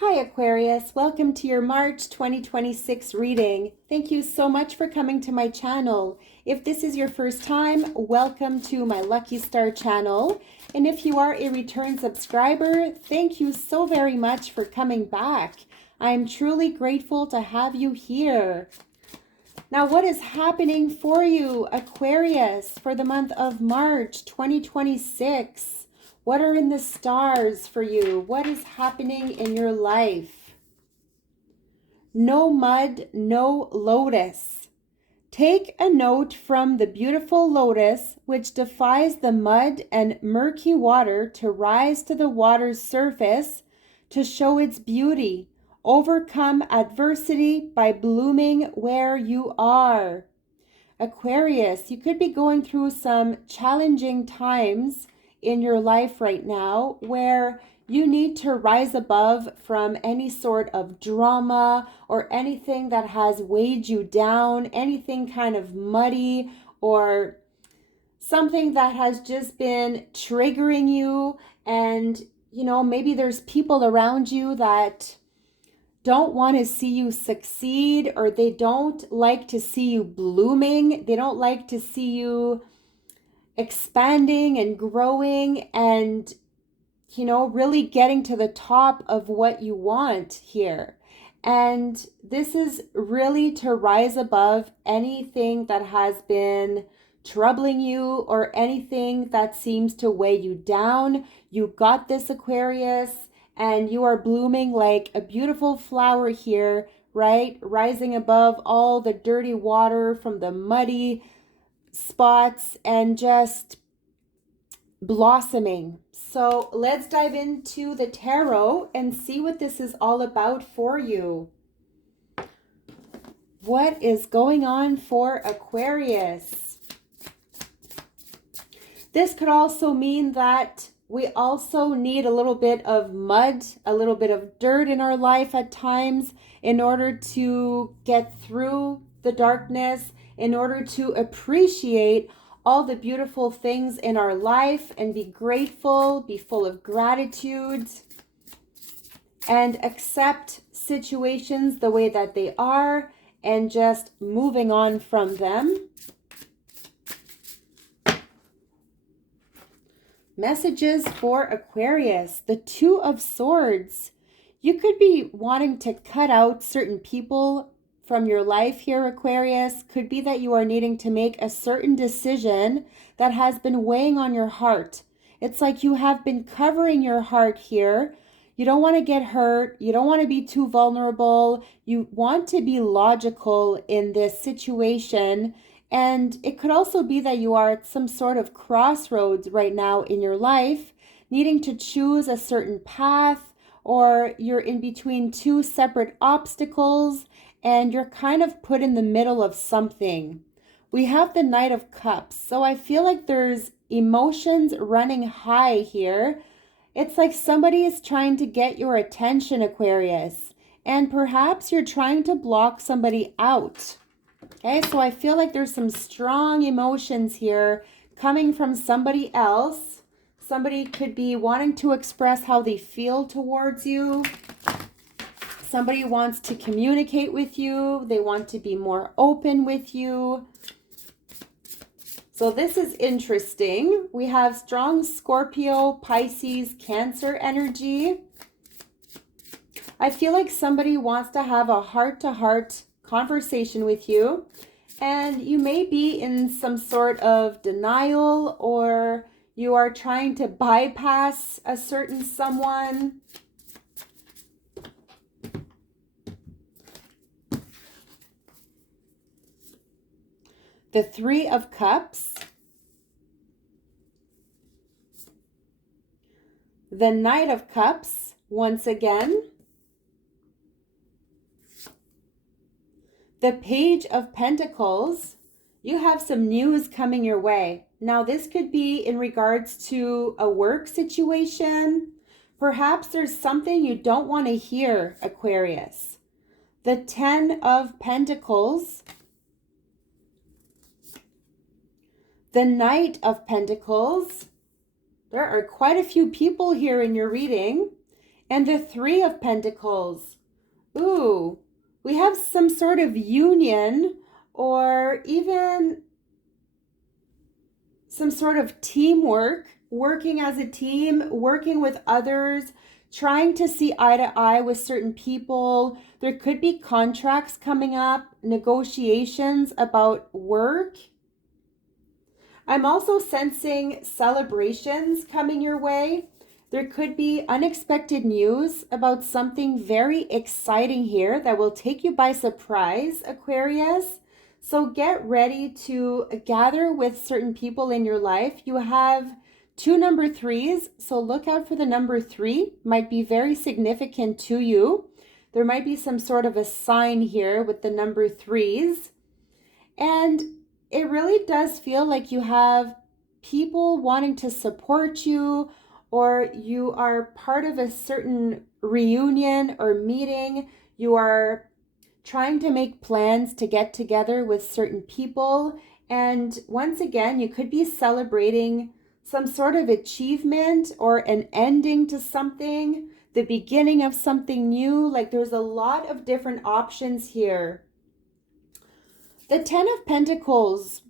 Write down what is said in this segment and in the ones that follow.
Hi Aquarius, welcome to your March 2026 reading. Thank you so much for coming to my channel. If this is your first time, welcome to my Lucky Star channel. And if you are a return subscriber, thank you so very much for coming back. I am truly grateful to have you here. Now, what is happening for you, Aquarius, for the month of March 2026? What are in the stars for you? What is happening in your life? No mud, no lotus. Take a note from the beautiful lotus, which defies the mud and murky water to rise to the water's surface to show its beauty. Overcome adversity by blooming where you are. Aquarius, you could be going through some challenging times in your life right now where you need to rise above from any sort of drama or anything that has weighed you down, anything kind of muddy or something that has just been triggering you. And, maybe there's people around you that don't want to see you succeed, or they don't like to see you blooming. They don't like to see you expanding and growing and, really getting to the top of what you want here. And this is really to rise above anything that has been troubling you or anything that seems to weigh you down. You got this, Aquarius, and you are blooming like a beautiful flower here, right? Rising above all the dirty water from the muddy spots and just blossoming. So let's dive into the tarot and see what this is all about for you. What is going on for Aquarius? This could also mean that we also need a little bit of mud, a little bit of dirt in our life at times in order to get through the darkness, in order to appreciate all the beautiful things in our life and be grateful, be full of gratitude, and accept situations the way that they are and just moving on from them. Messages for Aquarius, the Two of Swords. You could be wanting to cut out certain people from your life here, Aquarius. Could be that you are needing to make a certain decision that has been weighing on your heart. It's like you have been covering your heart here. You don't want to get hurt. You don't want to be too vulnerable. You want to be logical in this situation. And it could also be that you are at some sort of crossroads right now in your life, needing to choose a certain path, or you're in between two separate obstacles and you're kind of put in the middle of something. We have the Knight of Cups. So I feel like there's emotions running high here. It's like somebody is trying to get your attention, Aquarius, and perhaps you're trying to block somebody out. Okay, so I feel like there's some strong emotions here coming from somebody else. Somebody could be wanting to express how they feel towards you. Somebody wants to communicate with you. They want to be more open with you. So this is interesting. We have strong Scorpio, Pisces, Cancer energy. I feel like somebody wants to have a heart-to-heart conversation with you, and you may be in some sort of denial, or you are trying to bypass a certain someone. The Three of Cups, the Knight of Cups once again, the Page of Pentacles. You have some news coming your way. Now, this could be in regards to a work situation. Perhaps there's something you don't want to hear, Aquarius. The Ten of Pentacles, the Knight of Pentacles. There are quite a few people here in your reading. And the Three of Pentacles. Ooh, we have some sort of union or even some sort of teamwork, working as a team, working with others, trying to see eye to eye with certain people. There could be contracts coming up, negotiations about work. I'm also sensing celebrations coming your way. There could be unexpected news about something very exciting here that will take you by surprise, Aquarius. So get ready to gather with certain people in your life. You have two number threes, so look out for the number 3. Might be very significant to you. There might be some sort of a sign here with the number 3s. And it really does feel like you have people wanting to support you, or you are part of a certain reunion or meeting. You are trying to make plans to get together with certain people. And once again, you could be celebrating some sort of achievement or an ending to something, the beginning of something new. Like there's a lot of different options here. The Ten of Pentacles.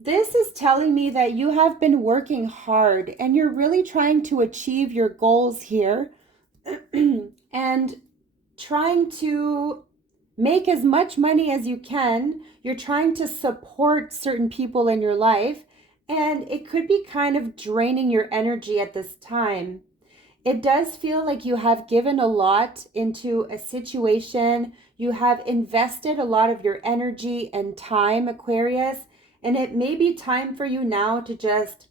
This is telling me that you have been working hard and you're really trying to achieve your goals here and trying to make as much money as you can. You're trying to support certain people in your life, and it could be kind of draining your energy at this time. It does feel like you have given a lot into a situation. You have invested a lot of your energy and time, Aquarius, and it may be time for you now to just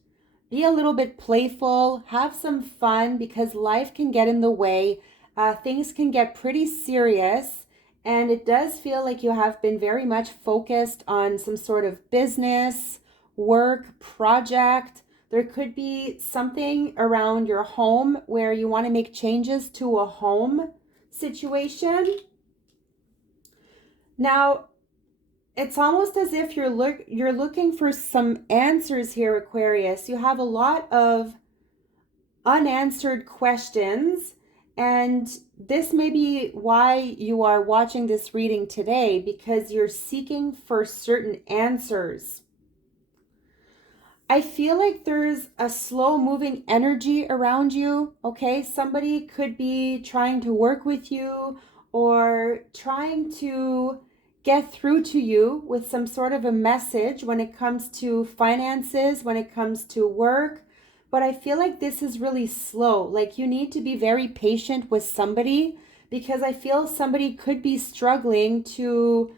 be a little bit playful, have some fun, because life can get in the way. Things can get pretty serious, and it does feel like you have been very much focused on some sort of business, work, project. There could be something around your home where you want to make changes to a home situation. Now, it's almost as if you're looking for some answers here, Aquarius. You have a lot of unanswered questions, and this may be why you are watching this reading today, because you're seeking for certain answers. I feel like there's a slow moving energy around you, okay? Somebody could be trying to work with you or trying to get through to you with some sort of a message when it comes to finances, when it comes to work. But I feel like this is really slow. Like you need to be very patient with somebody, because I feel somebody could be struggling to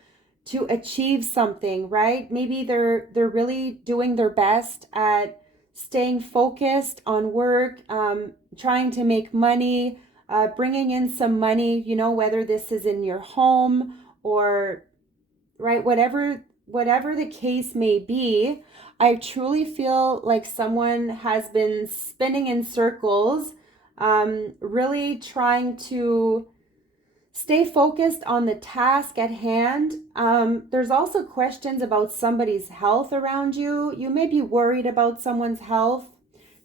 achieve something, right? Maybe they're really doing their best at staying focused on work, trying to make money, bringing in some money, you know, whether this is in your home or, right, whatever the case may be. I truly feel like someone has been spinning in circles, really trying to stay focused on the task at hand. There's also questions about somebody's health around you. You may be worried about someone's health.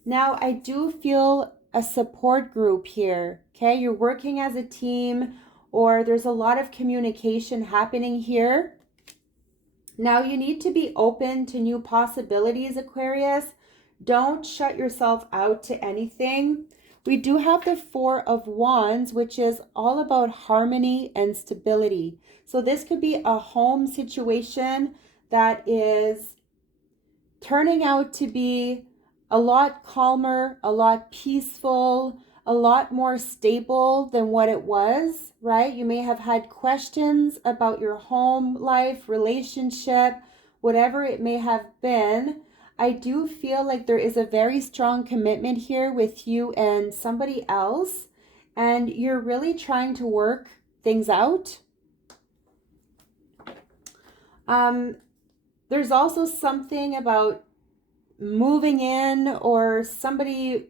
Now, I do feel a support group here, okay? You're working as a team, or there's a lot of communication happening here. Now, you need to be open to new possibilities, Aquarius. Don't shut yourself out to anything. We do have the Four of Wands, which is all about harmony and stability. So this could be a home situation that is turning out to be a lot calmer, a lot peaceful, a lot more stable than what it was, right? You may have had questions about your home life, relationship, whatever it may have been. I do feel like there is a very strong commitment here with you and somebody else, and you're really trying to work things out. There's also something about moving in or somebody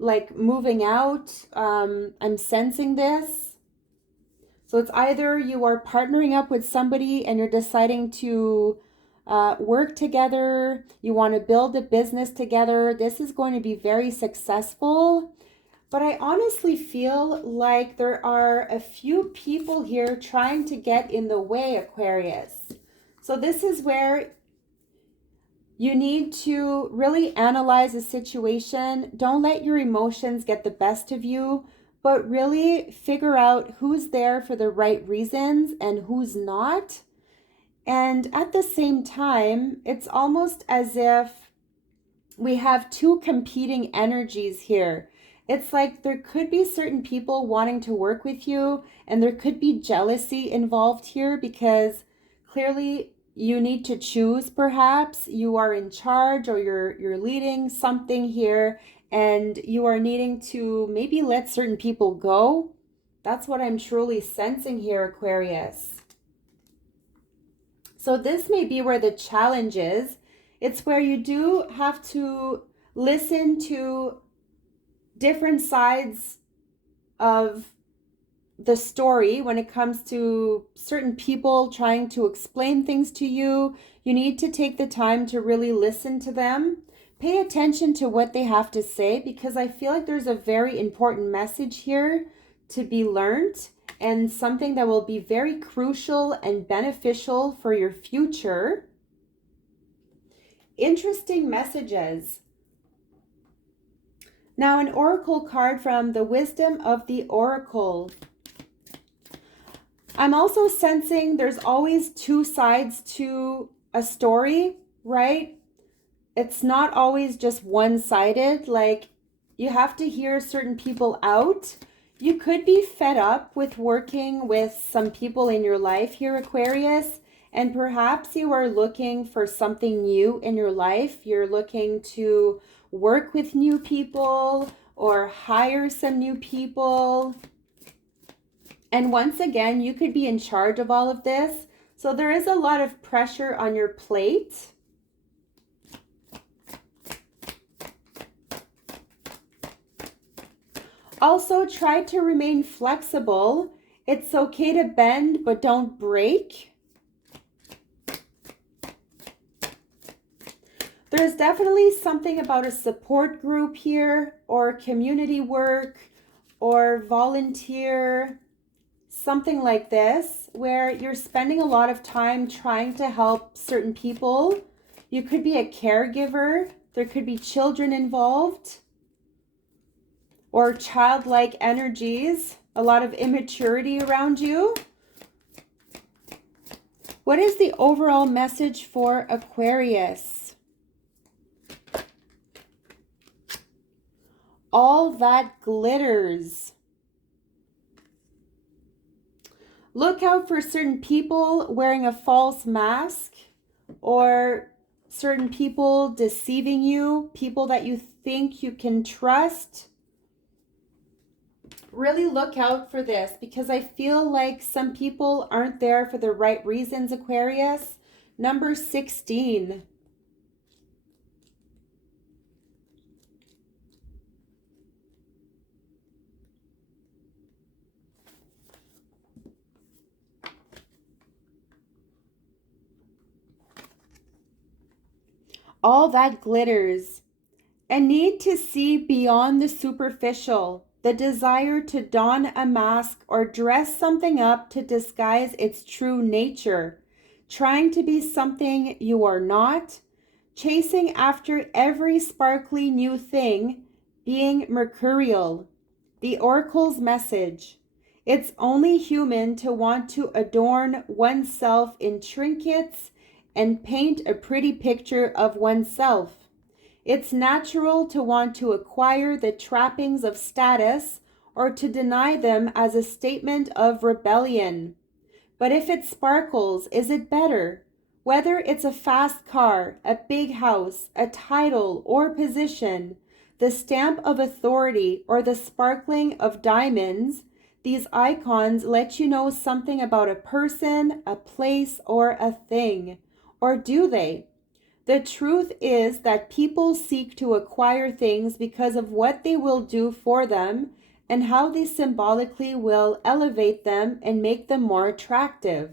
like moving out. I'm sensing this. So it's either you are partnering up with somebody and you're deciding to work together, you want to build a business together. This is going to be very successful. But I honestly feel like there are a few people here trying to get in the way, Aquarius. So this is where you need to really analyze the situation. Don't let your emotions get the best of you, but really figure out who's there for the right reasons and who's not. And at the same time, it's almost as if we have two competing energies here. It's like there could be certain people wanting to work with you, and there could be jealousy involved here because clearly you need to choose. Perhaps you are in charge or you're leading something here, and you are needing to maybe let certain people go. That's what I'm truly sensing here, Aquarius. So this may be where the challenge is. It's where you do have to listen to different sides of the story when it comes to certain people trying to explain things to you. You need to take the time to really listen to them. Pay attention to what they have to say, because I feel like there's a very important message here to be learned, and something that will be very crucial and beneficial for your future. Interesting messages. Now, an oracle card from the Wisdom of the Oracle. I'm also sensing there's always two sides to a story, right? It's not always just one-sided. Like, you have to hear certain people out. You could be fed up with working with some people in your life here, Aquarius, and perhaps you are looking for something new in your life. You're looking to work with new people or hire some new people. And once again, you could be in charge of all of this. So there is a lot of pressure on your plate. Also, try to remain flexible. It's okay to bend, but don't break. There's definitely something about a support group here, or community work, or volunteer, something like this, where you're spending a lot of time trying to help certain people. You could be a caregiver. There could be children involved, or childlike energies, a lot of immaturity around you. What is the overall message for Aquarius? All that glitters. Look out for certain people wearing a false mask, or certain people deceiving you, people that you think you can trust. Really look out for this, because I feel like some people aren't there for the right reasons, Aquarius. Number 16. All that glitters. A need to see beyond the superficial. The desire to don a mask or dress something up to disguise its true nature. Trying to be something you are not. Chasing after every sparkly new thing. Being mercurial. The oracle's message. It's only human to want to adorn oneself in trinkets and paint a pretty picture of oneself. It's natural to want to acquire the trappings of status or to deny them as a statement of rebellion. But if it sparkles, is it better? Whether it's a fast car, a big house, a title or position, the stamp of authority, or the sparkling of diamonds, these icons let you know something about a person, a place, or a thing. Or do they? The truth is that people seek to acquire things because of what they will do for them and how they symbolically will elevate them and make them more attractive.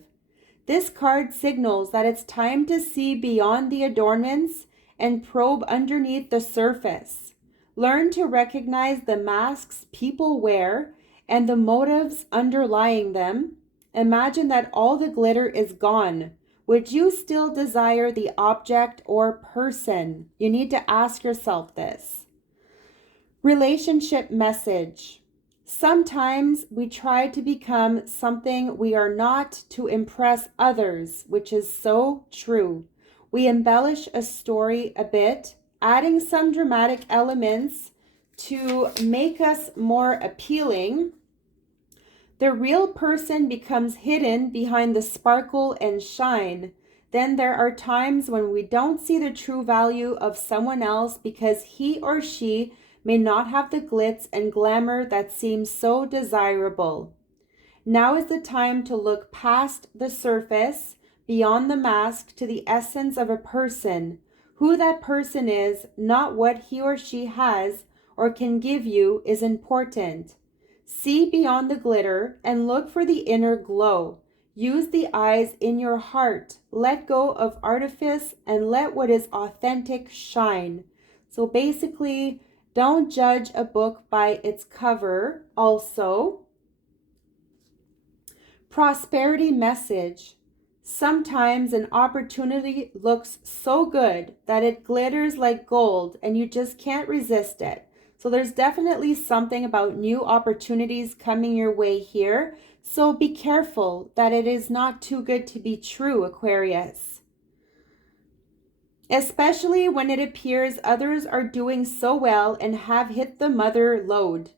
This card signals that it's time to see beyond the adornments and probe underneath the surface. Learn to recognize the masks people wear and the motives underlying them. Imagine that all the glitter is gone. Would you still desire the object or person? You need to ask yourself this. Relationship message. Sometimes we try to become something we are not to impress others, which is so true. We embellish a story a bit, adding some dramatic elements to make us more appealing. The real person becomes hidden behind the sparkle and shine. Then there are times when we don't see the true value of someone else because he or she may not have the glitz and glamour that seems so desirable. Now is the time to look past the surface, beyond the mask, to the essence of a person. Who that person is, not what he or she has or can give you, is important. See beyond the glitter and look for the inner glow. Use the eyes in your heart. Let go of artifice and let what is authentic shine. So basically, don't judge a book by its cover. Also, prosperity message. Sometimes an opportunity looks so good that it glitters like gold and you just can't resist it. So there's definitely something about new opportunities coming your way here. So be careful that it is not too good to be true, Aquarius. Especially when it appears others are doing so well and have hit the mother lode.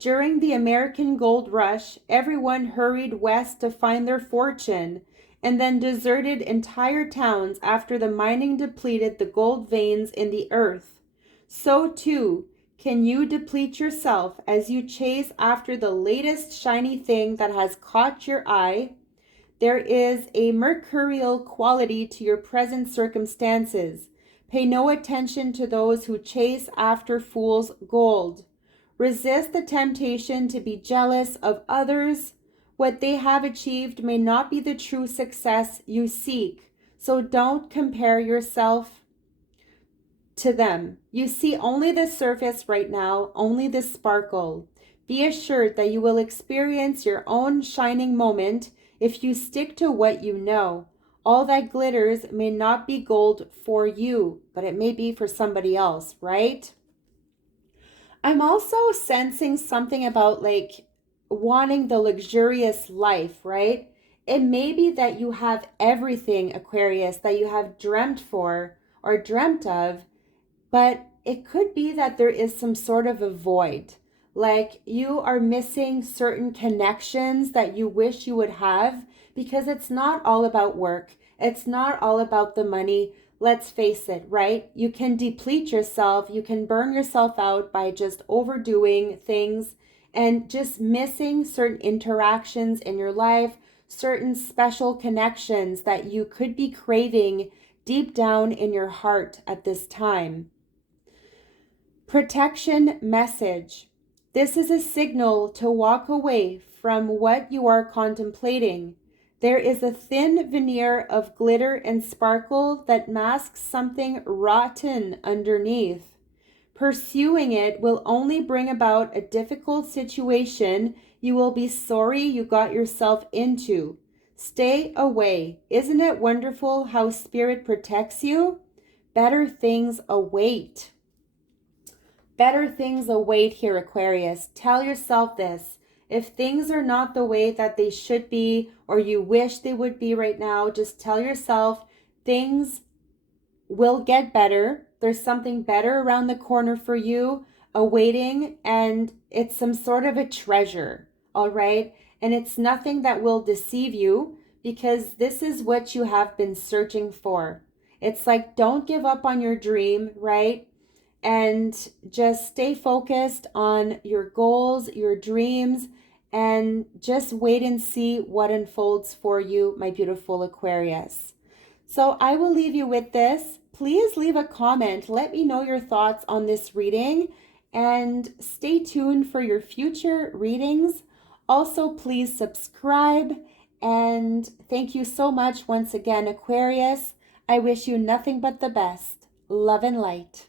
During the American gold rush, everyone hurried west to find their fortune and then deserted entire towns after the mining depleted the gold veins in the earth. So too, can you deplete yourself as you chase after the latest shiny thing that has caught your eye? There is a mercurial quality to your present circumstances. Pay no attention to those who chase after fool's gold. Resist the temptation to be jealous of others. What they have achieved may not be the true success you seek, so don't compare yourself to them. You see only the surface right now, only the sparkle. Be assured that you will experience your own shining moment if you stick to what you know. All that glitters may not be gold for you, but it may be for somebody else, right? I'm also sensing something about like wanting the luxurious life, right? It may be that you have everything, Aquarius, that you have dreamt for or dreamt of, but it could be that there is some sort of a void. Like you are missing certain connections that you wish you would have because it's not all about work. It's not all about the money. Let's face it, right? You can deplete yourself. You can burn yourself out by just overdoing things and just missing certain interactions in your life, certain special connections that you could be craving deep down in your heart at this time. Protection message. This is a signal to walk away from what you are contemplating. There is a thin veneer of glitter and sparkle that masks something rotten underneath. Pursuing it will only bring about a difficult situation you will be sorry you got yourself into. Stay away. Isn't it wonderful how Spirit protects you? Better things await. Better things await here, Aquarius. Tell yourself this. If things are not the way that they should be or you wish they would be right now, just tell yourself things will get better. There's something better around the corner for you awaiting, and it's some sort of a treasure, all right? And it's nothing that will deceive you because this is what you have been searching for. It's like, don't give up on your dream, right? And just stay focused on your goals, your dreams, and just wait and see what unfolds for you, my beautiful Aquarius. So I will leave you with this. Please leave a comment. Let me know your thoughts on this reading and stay tuned for your future readings. Also, please subscribe, and thank you so much once again, Aquarius. I wish you nothing but the best. Love and light.